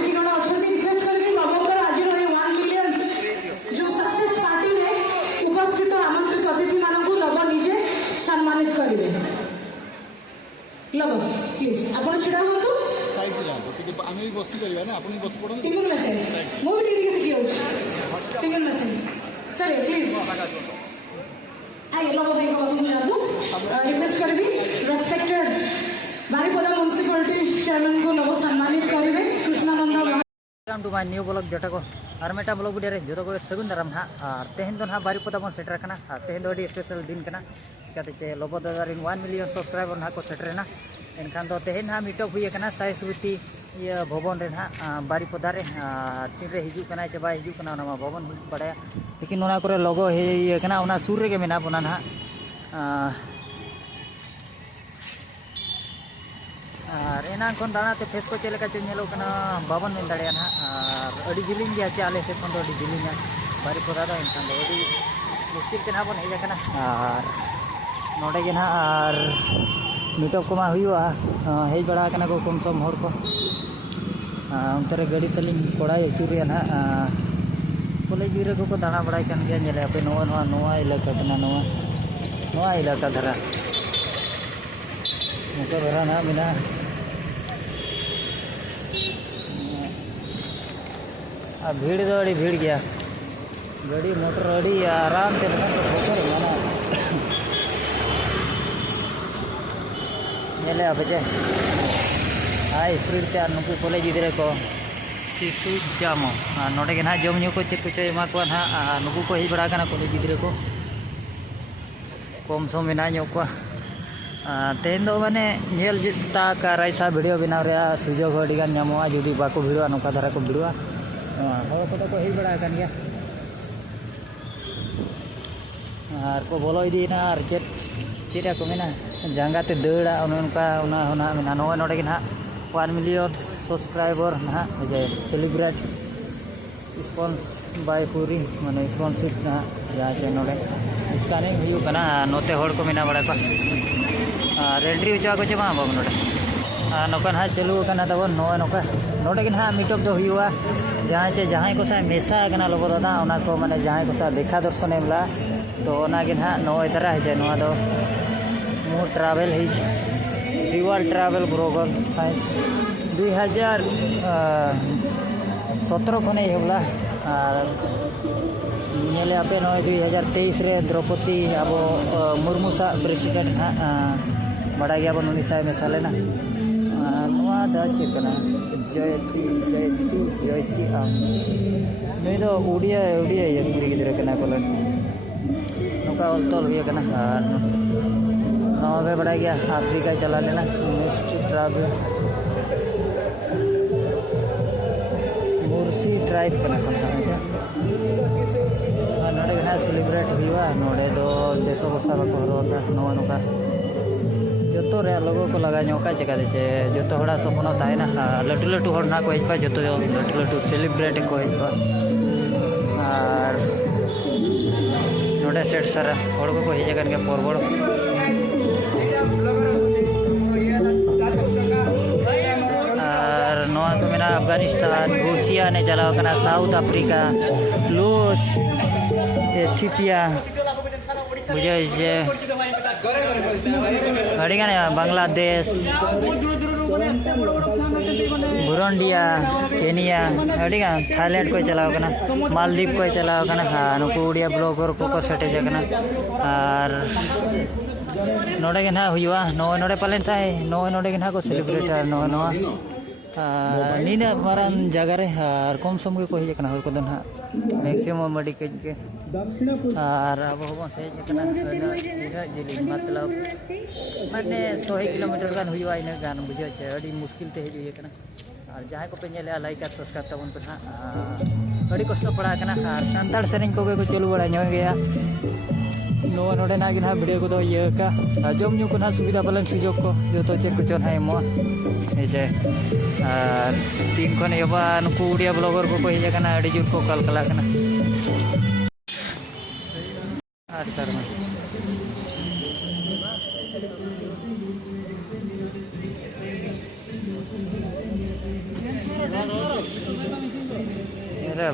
अतिथि गण अच्छा रिक्वेस्ट करी नवकर आज 1 मिलियन जो सक्सेस पार्टी रे उपस्थित आमंत्रित अतिथि मानक नव निजे सम्मानित करेंगे। लव प्लीज आपण छिड़ा हुंतु साइड पे जाओ कि आमे भी बसी करिया ना आपण बस पड़ो टिंगल मैसेज मो भी टिंगल सिखियो टिंगल मैसेज चलिए प्लीज आइए लव भाई को बाबू जादू रिक्वेस्ट करबी रेस्पेक्टेड बारीपदा म्युनिसिपालिटी चेयरमैन को नव सम्मानित करेंगे Krishnanand to my new blog जोटा को और मेटा ब्लॉग वीडियो रे जो को सगुन दाराम हा और तेहन दो ना बारीपदा बन सेटर कना तेहन दो स्पेशल दिन कना चिकाते चे लोबो दादा 1 मिलियन सब्सक्राइबर ना को सेटरना एनखान दो तेहन हा मीटअप हुई कना साई सुविटी ये भवन रे ना बारीपदा रे तीन रे हिजू कना चे बाय हिजू कना ना भवन हुई पड़ाया लेकिन ओना करे लोगो हे कना ओना सुर रे के मेना बना ना और एना खन दानाते फेस को चलेका चेलो कना बाबन मिल दाड़िया ना और अड़ी जिलिंग गया चे आले से खन दो अड़ी जिलिंग बारीपदा दो एनखान दो अड़ी मुश्किल के ना बन हेजा कना और नोडे के ना और मीटअप को मा हुआ हेज बड़ा कना को कम सम हर को उनतरे गाड़ी तलिंग कोड़ाई अचुरिया ना कॉलेज गिरे को दाना बड़ा कन गया नेले पे नोआ इलाका कना नोआ इलाका धरा मुका धरा ना मिना भीड़ दो अड़ी भीड़ गया गाड़ी मोटर अड़ी आराम से माना नेले बचे हाई स्पीड ते नुकु कॉलेज गिरे को शिशु जामो नोडे के ना जम न्यू को चेक कुछ एमा को ना नुकु को ही बड़ा कना कॉलेज गिरे को कम सम मेना न्यू को तेहन दो माने नेल जिता का राइसा वीडियो बनाव रे सुजोग अड़ी गान नामोआ जुदी बाको भिड़वा नोका धारा को भिड़वा हर को तो ही बड़ा कन गया और को बोलो इदी ना और चेटा को मेना जांगा ते दड़ा उनका मेना नोए नोडे के ना 1 मिलियन सब्सक्राइबर ना जे सेलिब्रेट स्पॉन्स बाय पूरी माने स्पॉन्सरशिप ना जहाँ चे नोडे स्कैनिंग हुई कना नोते हर को मेना बड़ा को रेंट्री उचा को चे मा बाब नोडे नोका ना चालू कना तब नोए नोका नोडे के ना मीटअप दो हुआ जहाँ चे जहाँ को सा मेसा कना लोगो दादा ओना को माने जहाँ को सा देखा दर्शन एमला तो ओना के ना नोए तरह है नोआ दो मो travel his river travel blogger science 2017 खने होला और नेले आपे नोए 2023 रे द्रौपदी अब मुर्मू सा प्रेसिडेंट ना बड़ा गया बन उनी सा मेसा लेना नोआ दा चेकना जयती जयती जयती आम नहीं तो उड़िया ये कुड़ी गिदरे कना कोलन नोका ऑलतोल हुई कना नवे बड़ा गया अफ्रीका चला लेना नेक्स्ट ट्रैवल मुर्सी ड्राइव कना नोडे गना सेलिब्रेट हुआ नोडे दो देशो बसा को हरोका नवा नोका जो रे लोगों को लगा नौका चेका दे जो हड़ा सपना तायना लटू लटू हर ना को हेजपा जो लटू लटू सेलिब्रेट को हेजपा और नोडे सेट सारा हड़ को हेज के परबड़ और नवा को मेना अफगानिस्तान रूसिया ने चलाव कना साउथ अफ्रीका लूस एथियोपिया बुझे जे अड़ीगान बांग्लादेश बुरुंडिया केनिया अड़ीगान थाईलैंड को चलाव कना मालदीव को चलाव कना नुकु उड़िया ब्लॉगर को सेटे जकना और नोडे के ना हुआ नोडे पालन ताए नोडे के ना को सेलिब्रेट नो नीना मारान जगह रे और कम समय को हेज कना हर को ना मैक्सिमम अड़ी के और अब हम से कना इना जिली मतलब माने 100 किलोमीटर गान हुआ इन गान बुझे छे अड़ी मुश्किल ते हेज कना और जहां को पे नेले लाइक और सब्सक्राइब तबन पे ना अड़ी कष्ट पड़ा कना और संताड़ सेरेंग को चलू बड़ा नो गया नो नोडे ना गिना वीडियो को दो ये का जम न्यू को ना सुविधा पालन सुजोग को जो तो चेक को है मो हेजे तीन खन एबा नुकु उड़िया ब्लॉगर को हेज कना अड़ी जुर को कलकला कना अच्छा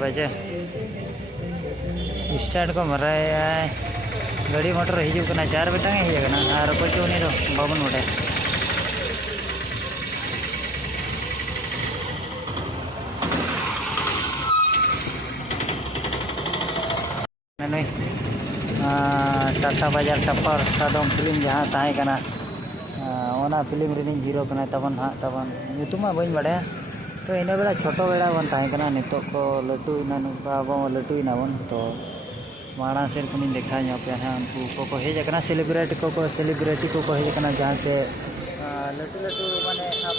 बजे स्टार्ट को मराया गाड़ी मोटर हिजुकना 4 बेटांगे हिजना और कोई उनी दो बाबन मोटे नई टाटा बाजार टपर सादम फिल्म जहाँ ताहे कना ओना फिल्म रे हीरो कना तबन हाँ तबन ᱧᱩᱛᱩᱢᱟ बई बड़ा तो इन बेला छोटो बेड़ा बन ताहे कना नितो को लटू इना अब लटू इना बन तो माड़ा से को देखा पे उनको को हेज कना सेलिब्रिटी को हेज कना जहाँ से लटू लटू माने अब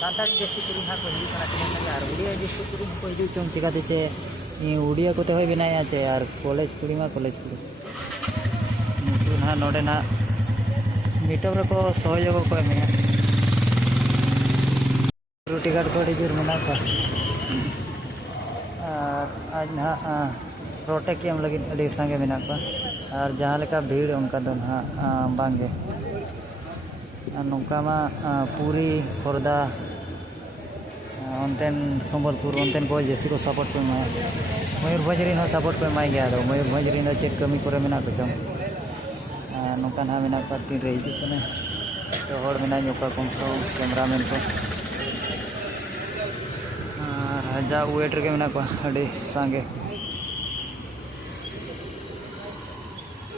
सानतार इंडस्ट्री को हाँ को हिजू कना और उड़िया इंडस्ट्री को हिजू चों चिकाते चे उड़िया को हो बनाया चे और कॉलेज कुड़ी कॉलेज कुड़ी ना नोडे ना मीटअप रे को सहयोग को एमे टिकट को हिजूर मेना का आज ना प्रोटेक्ट एम लगी अड़ी संगे मेना को और जहाँ लेका भीड़ उनका दो ना बांगे नौका मा पूरी खोरदा उनतेन संबलपुर उनतेन को जस्ती को सपोर्ट पे माय मयूरभंज रे सपोर्ट पे माय गया दो मयूरभंज रे चेक कमी करे मेना को चम नौका ना मेना का तीन रे हिजू कने तो हर मेना नौका कम सो कैमरामैन को जा वेट रे मेना को अड़ी संगे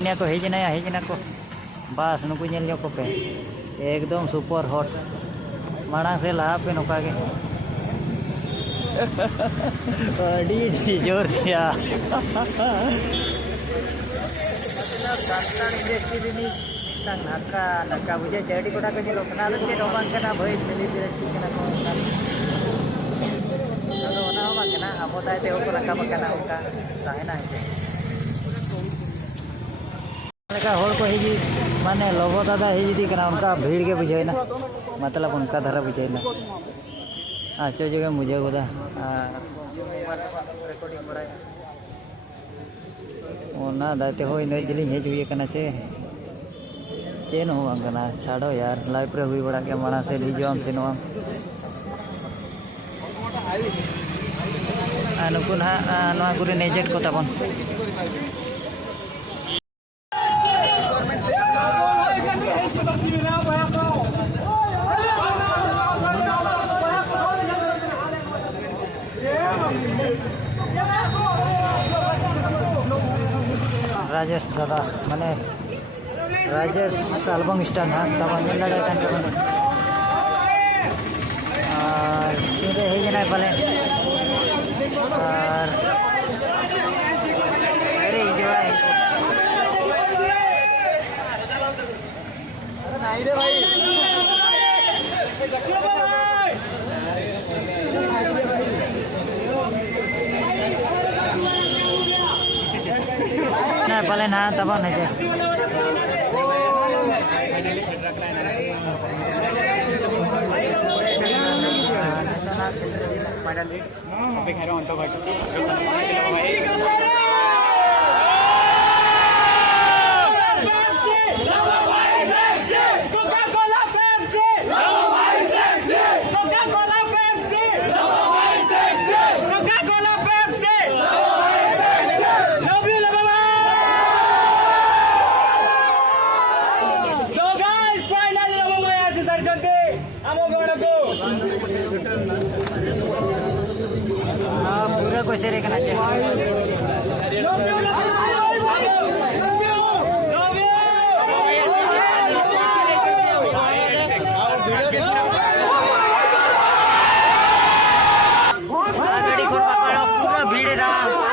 ने को हेजना को बस नुकु नेल को पे एकदम सुपर हॉट माड़ा से लहा पे नौका के अड़ी जोर दिया सानतार इंडस्ट्री री नाका नाका बुझे चेडी कोटा के जे लोकना के रोमान कना भई सेलिब्रिटी कना को अदो ओना हो बाकना अब ताते हो रखा बकना उनका ताहेना है लेका होड़ को हिजी माने लोगो दादा हिजी कना उनका भीड़ के बुझाइना मतलब उनका धरा बुझाइना आचो जगह मुझे गोदा रिकॉर्डिंग बड़ाया ओना दाते हो इन जिली हेज हुई कना चेन हो अंगना छाड़ो यार लाइव रे हुई बड़ा के माना से लीजो हम से नोम अनुकुन हा नवा गुरे नेजेट को तबन राजेश दादा माने राजेश एल्बम स्टार हाँ तब लड़े तीन हेजना पाले और अरे भाई ना पाले ना तब नहीं पूरा को शेयर करना चाहिए गाड़ी खोलवा पड़ा पूरा भीड़ रहा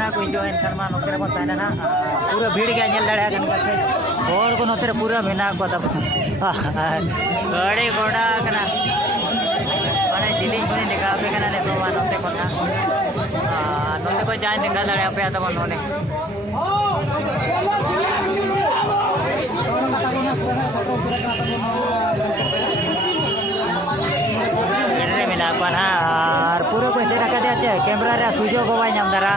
ना कोई जो इनखान मा नोते बन ताना ना पूरा भीड़ के नेल दड़े गन करते होड़ को नोते पूरा मेना को तब गड़े गोड़ा कना माने दिल्ली कोनी निका पे कना ने तो मा नोते कोना नोते को जान निका दड़े पे तब नोने और पूरा को से रखा दिया कैमरा रे सुजो को बाय नाम दरा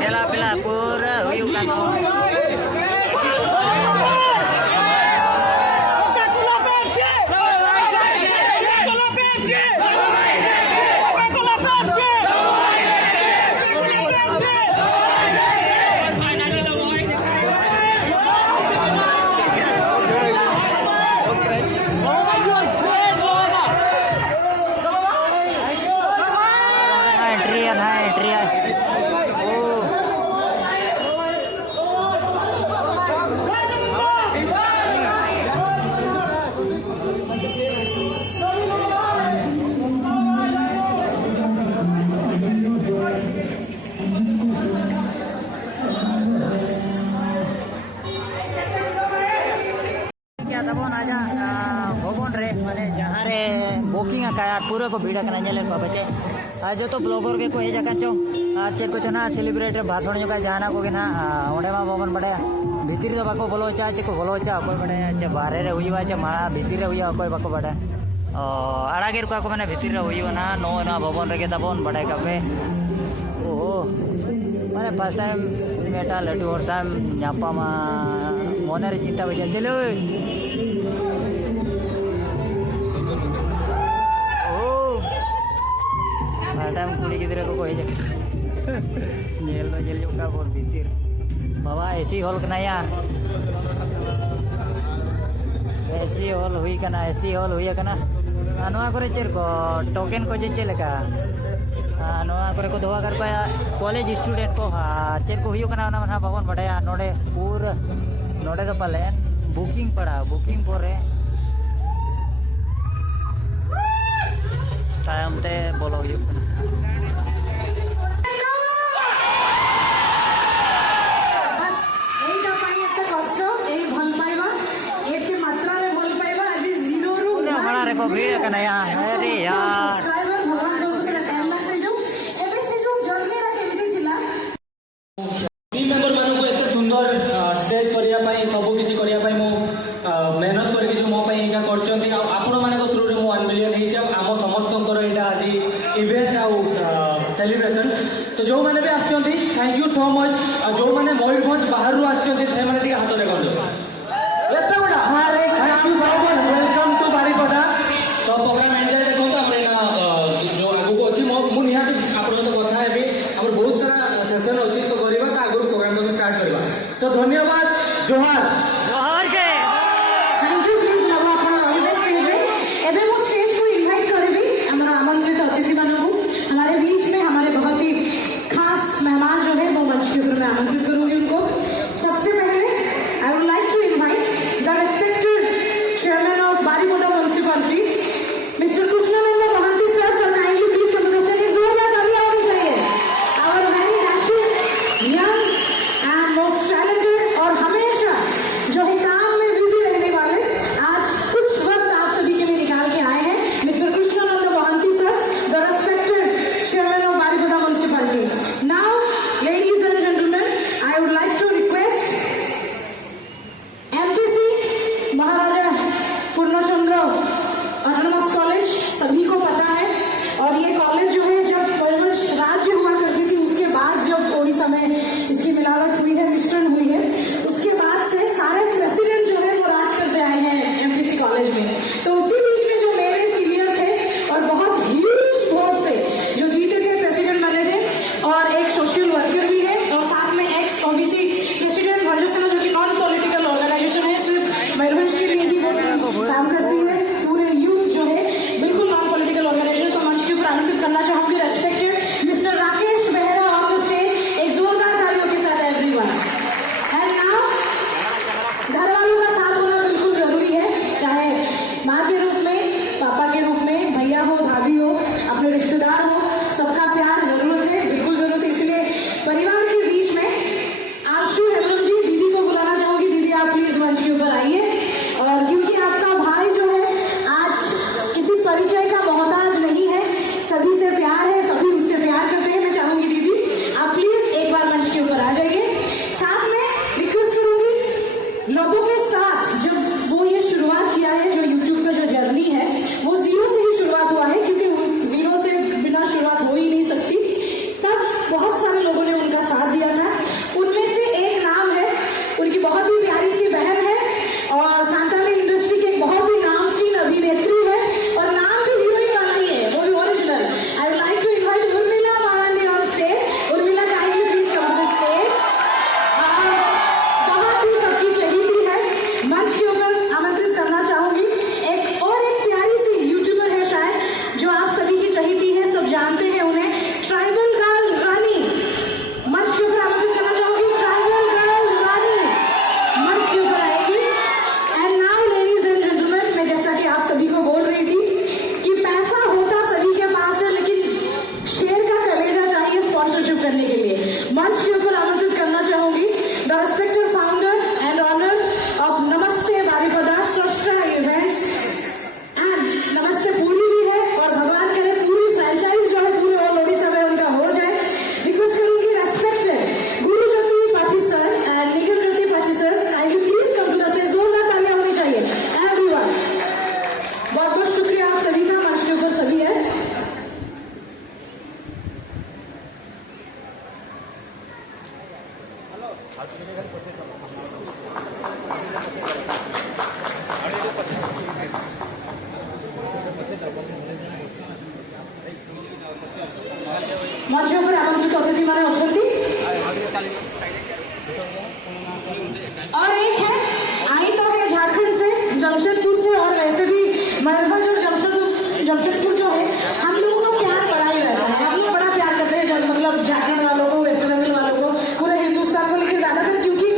ठेला पिला पूरा हुई का पूरा को भीड़ करना चले को बचे आज तो ब्लॉगर के को हे जगह चो आज चेक को ना सेलिब्रेट भाषण जो का जाना को के ना ओडे मा बबन बड़े भीतर तो बाको बोलो चा को बोलो चा कोई बड़े चे बाहर रे हुईवा चे मा भीतर रे हुईवा कोई बाको बड़े आड़ा गेर को माने भीतर रे हुईवा ना नो ना भवन रे के तबन बड़े कबे ओ माने फर्स्ट टाइम मेटा लड्डू और टाइम न्यापा मा मोने रे चिंता बजे चलो टाइम कुड़ी गिद्रा को कोई जेल का बोल भीतर बाबा एसी हॉल कना या एसी हॉल हुई कना एसी हॉल हुई कना नोआ करे चेर को टोकन को जे चलेका नोआ करे को दोवा कर पाया कॉलेज स्टूडेंट को चेर को हुई कना ना मना भवन बड़ाया नोडे पूरा नोडे तो पलेन बुकिंग पड़ा बुकिंग पोरे टाइम ते बोलो हुई को भीड़ करना यार अरे यार टीम मेंबर मानू को एते सुंदर स्टेज करिया पई सब किछि करिया पई मो मेहनत करके जो मो पई एका करचंती आपण माने को थ्रू रे मो 1 मिलियन हेइ छ आम समस्त कर एटा आज इवेंट आ सेलिब्रेशन तो जो माने भी आछंती थैंक यू सो मच जो माने मयूरभंज बाहर रु आछंती से माने टी हाथ देखो एते बडा thank you so much welcome to Baripada तो प्रोग्राम एंजॉय देखो तो हमरे ना सभी रिश्तेदार हो, सबका प्यार जरूरत है, बिल्कुल जरूरत है। इसलिए परिवार के बीच में आशु हेमरम जी दीदी को बुलाना चाहूंगी। दीदी आप प्लीज मंच के ऊपर आइए। और क्योंकि आपका भाई जो है आज किसी परिचय का मोहताज नहीं है, सभी से प्यार है, सभी उससे प्यार करते हैं। मैं चाहूंगी दीदी आप प्लीज एक बार मंच के ऊपर आ जाइए। साथ में रिक्वेस्ट करूंगी लोगों के साथ, जब वो ये शुरुआत किया है, जो यूट्यूब का जो जर्नी है वो जीरो से ही शुरुआत हुआ है, क्योंकि जीरो से बिना शुरुआत हो ही नहीं सकती। तब बहुत सारे लोगों ने उनका साथ दिया था। उनमें से एक नाम है, उनकी बहुत ही प्यारी सी बहन है और सांताली इंडस्ट्री की एक बहुत ही नामचीन अभिनेत्री है और नाम भी हीरोइन वाला ही है, वो भी original. I would like to invite Urmila Mawali on stage. Urmila kindly please come to the stage. बहुत ही सबकी चहेती है, मंच के ऊपर आमंत्रित करना चाहूंगी। एक और एक प्यारी सी यूट्यूबर है शायद जो आप सभी की चहेती है, सब जानते हैं उन्हें, ट्राइबल गर्ल रानी। मंच के ऊपर आमंत्रित करना चाहूंगी, ट्राइबल गर्ल रानी मंच के ऊपर आएगी। And now ladies and gentleman, मैं जैसा कि आप सभी को बोल रही थी कि पैसा होता सभी के पास है, लेकिन शेर का कलेजा चाहिए स्पॉन्सरशिप करने के लिए। मंच के ऊपर आमंत्रित करना चाहूंगी the respected founder and honour of Namaste Baripada सृष्टा इवेंट्स एंड नमस्ते पूरी भी है, और भगवान करे पूरी फ्रेंचाइज जो है पूरे ऑल ओडिशा में उनका हो जाए। रिक्वेस्ट करूंगी respected Guru Jyoti Pathi sir and Nigam Jyoti Pathi sir, kindly please come to the stage. जोरदार तालियां होनी चाहिए एवरीवन। बहुत बहुत शुक्रिया आप सभी का, मंच के ऊपर सभी है। मंच ऊपर आमंत्रित अतिथि माने अछंती और एक है आई तो है झारखंड से, जमशेदपुर से, और वैसे भी मयूरभंज और जमशेदपुर जो है हम लोगों का प्यार बड़ा ही रहता है। हम लोग बड़ा प्यार करते हैं जब मतलब झारखंड वालों को, वेस्ट बंगाल वालों को, पूरे हिंदुस्तान को, लेकिन ज्यादातर क्योंकि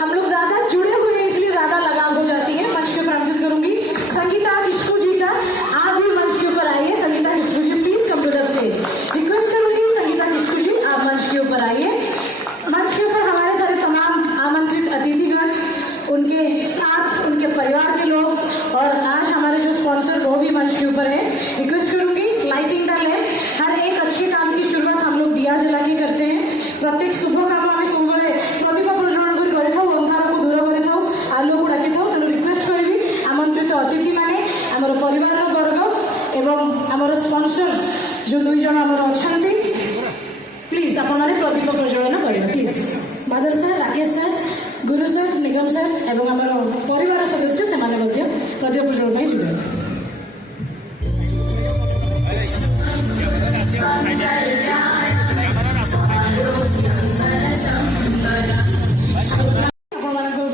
हम लोग ज्यादा जुड़े हुए हैं इसलिए ज्यादा लगाव हो जाती है। मंच के ऊपर आमंत्रित करूंगी संगीता किस्कू जी का, आप भी मंच के ऊपर आइए। Sangeeta Kisku ji please come to the stage. Request करूंगी संगीता किस्कू जी आप मंच के ऊपर आइए। मंच के ऊपर हमारे सारे तमाम आमंत्रित अतिथिगण, उनके साथ उनके परिवार के लोग, और आज हमारे जो स्पॉन्सर वो भी मंच के ऊपर है। रिक्वेस्ट करूंगी लाइटिंग द लैम्प। हर एक अच्छे काम की शुरुआत हम लोग दिया जला के करते हैं। प्रत्येक शुभ काम आम सब प्रदीप प्रज्वलन कर अंधार को दूर कर आलोक को डाकी था। तेणु रिक्वेस्ट करी आमंत्रित अतिथि मैंने आमर परिवार वर्ग एवं आमर स्पॉन्सर जो दुई जन आमर अच्छा, प्लीज आपण मैंने प्रदीप प्रज्वलन करेंगे प्लीज। बादल सर, राकेश सर, गुरु सर, निगम सर एवं आमर परिवार सदस्य से प्रदीप प्रज्वलन जुड़े।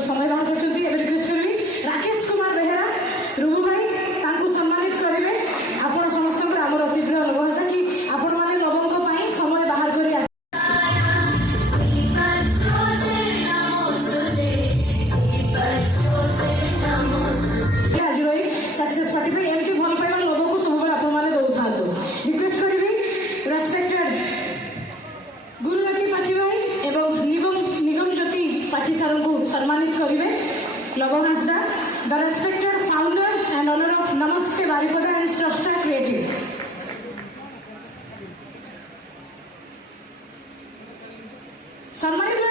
समय बाहर कर रिक्वेस्ट करी राकेश कुमार बेहेरा रुबु भाई सम्मानित करेंगे। आपण समस्त आमर अति प्रिय लवहस्ता कि आपण मैंने लवंग समय बाहर कर आज रही सक्सेस पार्टी एमती भल पाइबा लोगों को सब आपण मैंने दौ था। रिक्वेस्ट करी रेस्पेक्टेड गुरु ज्योति पाठी भाई एवं निगम ज्योति पाठी सर को सम्मानित करेंगे। Lav Hansda the respected founder and honour of Namaste Baripada and स्रष्टा क्रिएटिव। सम्मानित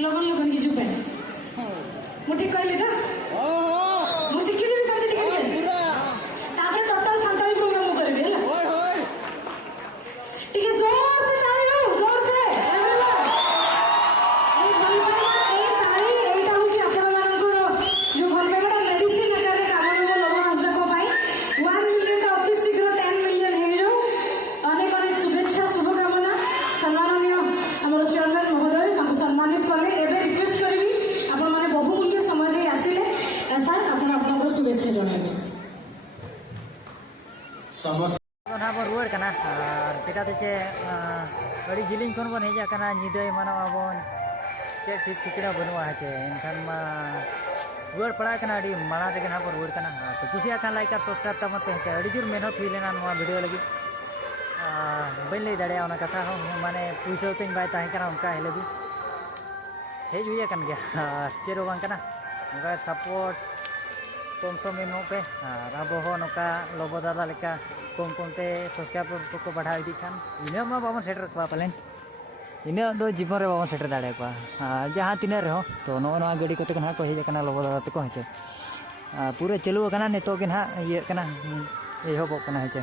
लगन लगन की जो पे मु ठीक कहली था मु शिखी जी सब ठीक है तापर टोटल शांति प्रोग्राम मु करबे हला ठीक है जोर से ताली हो जोर से ए भल पाई ए ताली एटा होची आपन मानकर जो भल पाइबा मेडिसिन आकार काम हो लोग हसदा को पाई 1 मिलियन का अति शीघ्र 10 मिलियन हे जो अनेक अनेक शुभेच्छा शुभकामना सम्माननीय हमर चेयरमैन महोदय ताको सम्मानित करले एबे रिक्वेस्ट करबी आपन माने बहुमूल्य समय रे आसिले सर आपन आपन को शुभेच्छा जणाबे समस्त ना बन रुआड़ कना और चिकाते चे अड़ी जिलिंग खन बन हेजा कना निदय मानवाबन चे ठीक ठिकड़ा बनवा है चे इनखान मा रुआड़ पड़ा कना अड़ी माना रे कना पर रुआड़ कना तो कुसिया खान लाइक और सब्सक्राइब तम पे चे अड़ी जुर मेहनत हुई लेना नवा वीडियो लगी बन ले दड़े ओना कथा हो माने पुइसो तिन बाय ताहे कना उनका हेले भी हेज हुई कन गया चेरो बांग कना उनका सपोर्ट कम समय नो पे और अब हो नौका लोबो दादा लेका कम कमते सब्सक्राइबर को बढ़ा दी खान इना मा बाबन सेटर को पलेन इना दो जीवन रे बाबन सेटर दाड़े को जहां तिने रहो तो नो नो गाड़ी को तकना को हेज कना लोबो दादा तको हेचे पूरे चलू कना ने तो के ना ये कना ए होबो कना हेचे